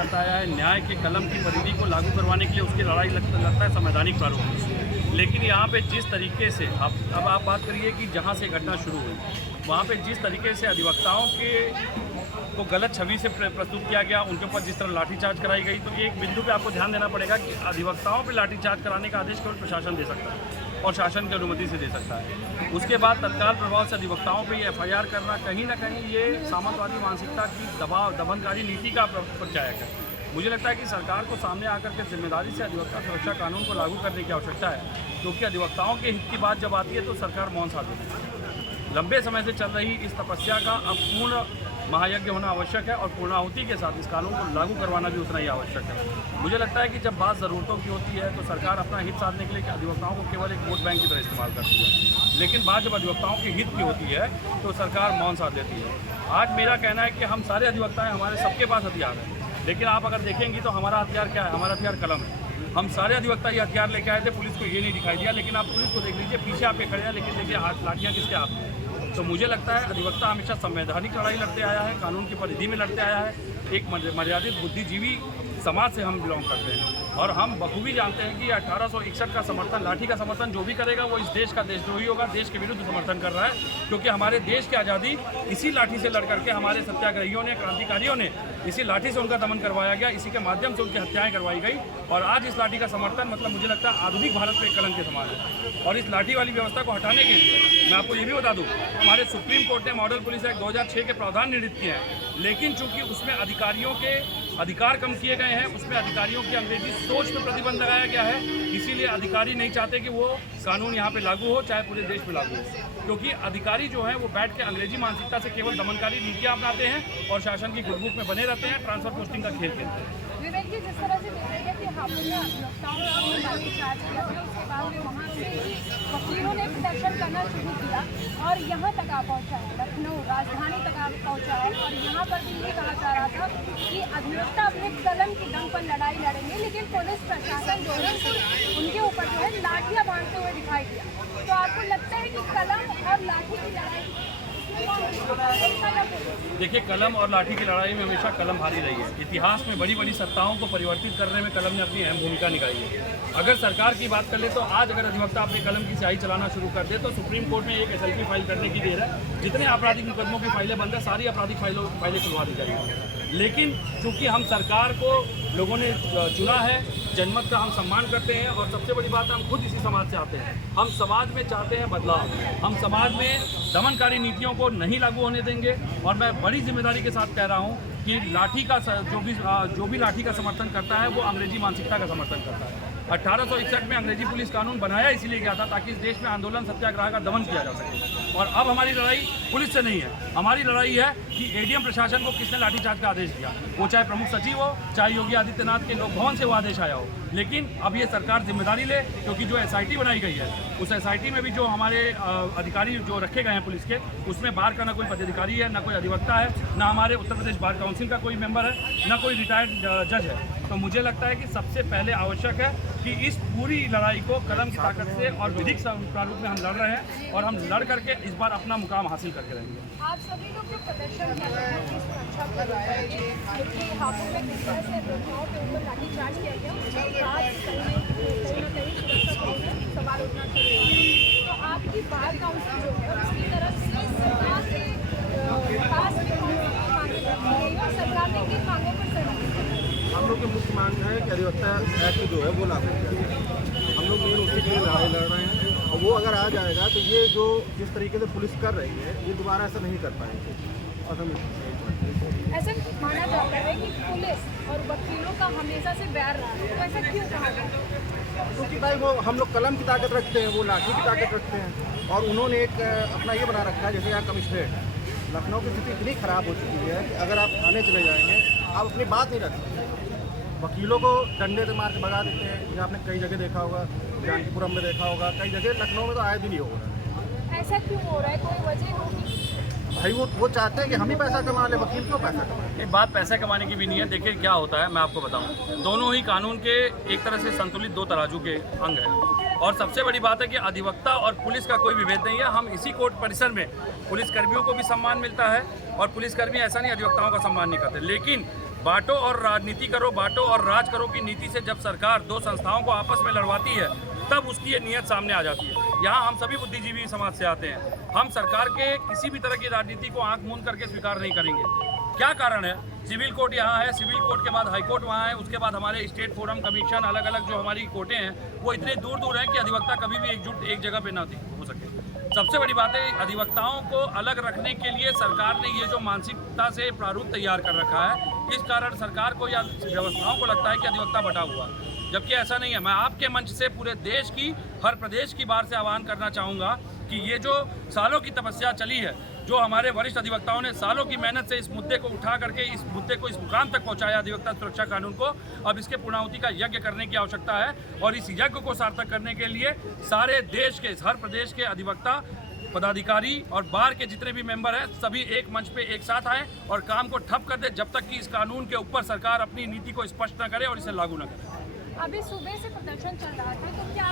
करता आया है। न्याय के कलम की परिधि को लागू करवाने के लिए उसकी लड़ाई लगता है संवैधानिक प्रारूप में। लेकिन यहाँ पे जिस तरीके से अब आप बात करिए कि जहाँ से घटना शुरू हुई वहाँ पे जिस तरीके से अधिवक्ताओं के को गलत छवि से प्रस्तुत किया गया, उनके ऊपर जिस तरह लाठीचार्ज कराई गई, तो एक बिंदु पे आपको ध्यान देना पड़ेगा कि अधिवक्ताओं पे लाठीचार्ज कराने का आदेश केवल प्रशासन दे सकता है और शासन की अनुमति से दे सकता है। उसके बाद तत्काल प्रभाव से अधिवक्ताओं पे एफआईआर करना कहीं ना कहीं ये सामंतवादी मानसिकता की दमनकारी नीति का परिचायक है। मुझे लगता है कि सरकार को सामने आकर के जिम्मेदारी से अधिवक्ता सुरक्षा कानून को लागू करने की आवश्यकता है, क्योंकि अधिवक्ताओं के हित की बात जब आती है तो सरकार मौन साध देती है। लंबे समय से चल रही इस तपस्या का अब पूर्ण महायज्ञ होना आवश्यक है और पूर्णाहुति के साथ इस कानून को लागू करवाना भी उतना ही आवश्यक है। मुझे लगता है कि जब बात ज़रूरतों की होती है तो सरकार अपना हित साधने के लिए अधिवक्ताओं को केवल एक वोट बैंक की तरह इस्तेमाल करती है, लेकिन बात जब अधिवक्ताओं के हित की होती है तो सरकार मौन साध देती है। आज मेरा कहना है कि हम सारे अधिवक्ता हैं, हमारे सबके पास हथियार है, लेकिन आप अगर देखेंगी तो हमारा हथियार क्या है? हमारा हथियार कलम है। हम सारे अधिवक्ता ये हथियार लेके आए थे, पुलिस को ये नहीं दिखाई दिया, लेकिन आप पुलिस को देख लीजिए, पीछे आपके खड़े हैं, लेकिन देखिए हाथ लाठियाँ किसके हाथ में। तो मुझे लगता है अधिवक्ता हमेशा संवैधानिक लड़ाई लड़ते आया है, कानून की परिधि में लड़ते आया है। एक मर्यादित बुद्धिजीवी समाज से हम बिलोंग करते हैं और हम बखूबी जानते हैं कि 1861 का समर्थन, लाठी का समर्थन जो भी करेगा वो इस देश का देशद्रोही होगा, देश के विरुद्ध समर्थन कर रहा है, क्योंकि हमारे देश की आज़ादी इसी लाठी से लड़ करके हमारे सत्याग्रहियों ने, क्रांतिकारियों ने इसी लाठी से उनका दमन करवाया गया, इसी के माध्यम से उनकी हत्याएं करवाई गई। और आज इस लाठी का समर्थन मतलब मुझे लगता है आधुनिक भारत पे एक कलंक के समान है। और इस लाठी वाली व्यवस्था को हटाने के लिए मैं आपको ये भी बता दूं, हमारे सुप्रीम कोर्ट ने मॉडल पुलिस एक्ट 2006 के प्रावधान निर्णित किए हैं, लेकिन चूंकि उसमें अधिकारियों के अधिकार कम किए गए हैं, उसमें अधिकारियों की अंग्रेजी सोच पर प्रतिबंध लगाया गया है, इसीलिए अधिकारी नहीं चाहते कि वो कानून यहाँ पे लागू हो, चाहे पूरे देश में लागू हो, क्योंकि अधिकारी जो हैं वो बैठ के अंग्रेजी मानसिकता से केवल दमनकारी नीतियाँ अपनाते हैं और शासन की गुडबुक में बने रहते हैं, ट्रांसफर पोस्टिंग का खेल खेलते हैं। विवेक जी, जिस तरह से देखेंगे कि हापुड़ में अधिवक्ताओं को लाठीचार्ज किया गया, उसके बाद में वहाँ से वकीलों ने प्रदर्शन करना शुरू किया और यहाँ तक आ पहुँचा है, लखनऊ राजधानी तक आ पहुँचा है। और यहाँ पर भी ये कहा जा रहा था कि अधिवक्ता अपने कलम की दम पर लड़ाई लड़ेंगे, लेकिन पुलिस प्रशासन जो है उनके ऊपर जो है लाठियाँ बांधते हुए दिखाई दिया। तो आपको लगता है कि कलम और लाठी की लड़ाई? देखिए, कलम और लाठी की लड़ाई में हमेशा कलम हारी रही है। इतिहास में बड़ी बड़ी सत्ताओं को परिवर्तित करने में कलम ने अपनी अहम भूमिका निभाई है। अगर सरकार की बात कर ले तो आज अगर अधिवक्ता अपनी कलम की स्याही चलाना शुरू कर दे तो सुप्रीम कोर्ट में एक SLP फाइल करने की देर है। जितने आपराधिक मुकदमों की फाइलें बंद है, सारी आपराधिक फाइलें खुलवा दी जाएंगी। लेकिन चूंकि हम सरकार को लोगों ने चुना है, जनमत का हम सम्मान करते हैं और सबसे बड़ी बात है हम खुद इसी समाज से आते हैं। हम समाज में चाहते हैं बदलाव, हम समाज में दमनकारी नीतियों को नहीं लागू होने देंगे। और मैं बड़ी जिम्मेदारी के साथ कह रहा हूँ कि लाठी का जो भी लाठी का समर्थन करता है वो अंग्रेजी मानसिकता का समर्थन करता है। 1861 में अंग्रेजी पुलिस कानून बनाया इसलिए गया था ताकि इस देश में आंदोलन सत्याग्रह का दमन किया जा सके। और अब हमारी लड़ाई पुलिस से नहीं है, हमारी लड़ाई है कि ADM प्रशासन को किसने लाठीचार्ज का आदेश दिया, वो चाहे प्रमुख सचिव हो, चाहे योगी आदित्यनाथ के लोक भवन से वो आदेश आया हो। लेकिन अब ये सरकार जिम्मेदारी ले, क्योंकि जो SIT बनाई गई है उस SIT में भी जो हमारे अधिकारी जो रखे गए हैं पुलिस के, उसमें बार का ना कोई पदाधिकारी है, ना कोई अधिवक्ता है, ना हमारे उत्तर प्रदेश बार काउंसिल का कोई मेंबर है, ना कोई रिटायर्ड जज है। तो मुझे लगता है कि सबसे पहले आवश्यक है कि इस पूरी लड़ाई को कलम की ताकत से और विधिक प्रारूप में हम लड़ रहे हैं और हम लड़ करके इस बार अपना मुकाम हासिल करके रहेंगे। आप सभी लोग जो प्रदर्शन कर रहे हैं इस सुरक्षा को लेकर क्योंकि हापुड़ में किस तरह से अधिवक्ताओं के ऊपर लाठीचार्ज किया गया, उसके बाद कहीं ना कहीं सुरक्षा को लेकर सवाल उठना शुरू हुआ। तो आपकी बार काउंसिल जो है उसकी तरफ से सरकार के पास मांगे रखी गई और सरकार ने किन मांगों पर सहमति दी? हम लोग की मुख्य मांग है कि अधिवक्ता एक्ट जो है वो लागू किया जाए। हम लोग मेन उसी के लिए लड़ाई लड़ रहे हैं और वो अगर आ जाएगा तो ये जो जिस तरीके से पुलिस कर रही है ये दोबारा ऐसा नहीं कर पाएंगे। और हम ऐसा माना जाता है कि पुलिस और वकीलों का हमेशा से बैर रहा है, तो ऐसा क्यों कहा जाता है? क्योंकि भाई वो हम लोग कलम की ताकत रखते हैं, वो लाठी की ताकत रखते हैं। और उन्होंने एक अपना ये बना रखा है, जैसे यहाँ कमिश्नरेट है, लखनऊ की स्थिति इतनी ख़राब हो चुकी है कि अगर आप थाने चले जाएंगे आप अपनी बात नहीं रख सकते। वकीलों को डंडे से मार के भगा देते हैं, ये आपने कई जगह देखा होगा, जानकीपुरम में देखा होगा, कई जगह लखनऊ में तो आए दिन ही हो रहा है। ऐसा क्यों हो रहा है, कोई वजह होगी? भाई वो चाहते हैं कि हम ही पैसा कमा लें, वकील क्यों पैसा कमाए? एक बात पैसे कमाने की भी नहीं है। देखिए क्या होता है, मैं आपको बताऊं, दोनों ही कानून के एक तरह से संतुलित दो तराजू के अंग हैं। और सबसे बड़ी बात है कि अधिवक्ता और पुलिस का कोई विभेद नहीं है। हम इसी कोर्ट परिसर में पुलिसकर्मियों को भी सम्मान मिलता है और पुलिसकर्मी ऐसा नहीं अधिवक्ताओं का सम्मान नहीं करते। लेकिन बांटो और राजनीति करो, बांटो और राज करो की नीति से जब सरकार दो संस्थाओं को आपस में लड़वाती है तब उसकी ये नीयत सामने आ जाती है। यहाँ हम सभी बुद्धिजीवी समाज से आते हैं, हम सरकार के किसी भी तरह की राजनीति को आंख मूंद करके स्वीकार नहीं करेंगे। क्या कारण है? सिविल कोर्ट यहाँ है, सिविल कोर्ट के बाद हाई कोर्ट वहाँ है, उसके बाद हमारे स्टेट फोरम कमीशन, अलग अलग जो हमारी कोर्टें हैं वो इतने दूर दूर हैं कि अधिवक्ता कभी भी एकजुट एक जगह पे ना हो सके। सबसे बड़ी बात है, अधिवक्ताओं को अलग रखने के लिए सरकार ने ये जो मानसिकता से प्रारूप तैयार कर रखा है, इस कारण सरकार को या व्यवस्थाओं को लगता है कि अधिवक्ता बटा हुआ, जबकि ऐसा नहीं है। मैं आपके मंच से पूरे देश की, हर प्रदेश की बार से आह्वान करना चाहूँगा कि ये जो सालों की तपस्या चली है, जो हमारे वरिष्ठ अधिवक्ताओं ने सालों की मेहनत से इस मुद्दे को उठा करके इस मुद्दे को इस मुकाम तक पहुंचाया, अधिवक्ता सुरक्षा कानून को, अब इसके पूर्णाहुति का यज्ञ करने की आवश्यकता है। और इस यज्ञ को सार्थक करने के लिए सारे देश के, हर प्रदेश के अधिवक्ता, पदाधिकारी और बार के जितने भी मेंबर हैं, सभी एक मंच पे एक साथ आए और काम को ठप कर दे जब तक कि इस कानून के ऊपर सरकार अपनी नीति को स्पष्ट न करे और इसे लागू न करे। अभी सुबह से प्रदर्शन चल रहा था, तो क्या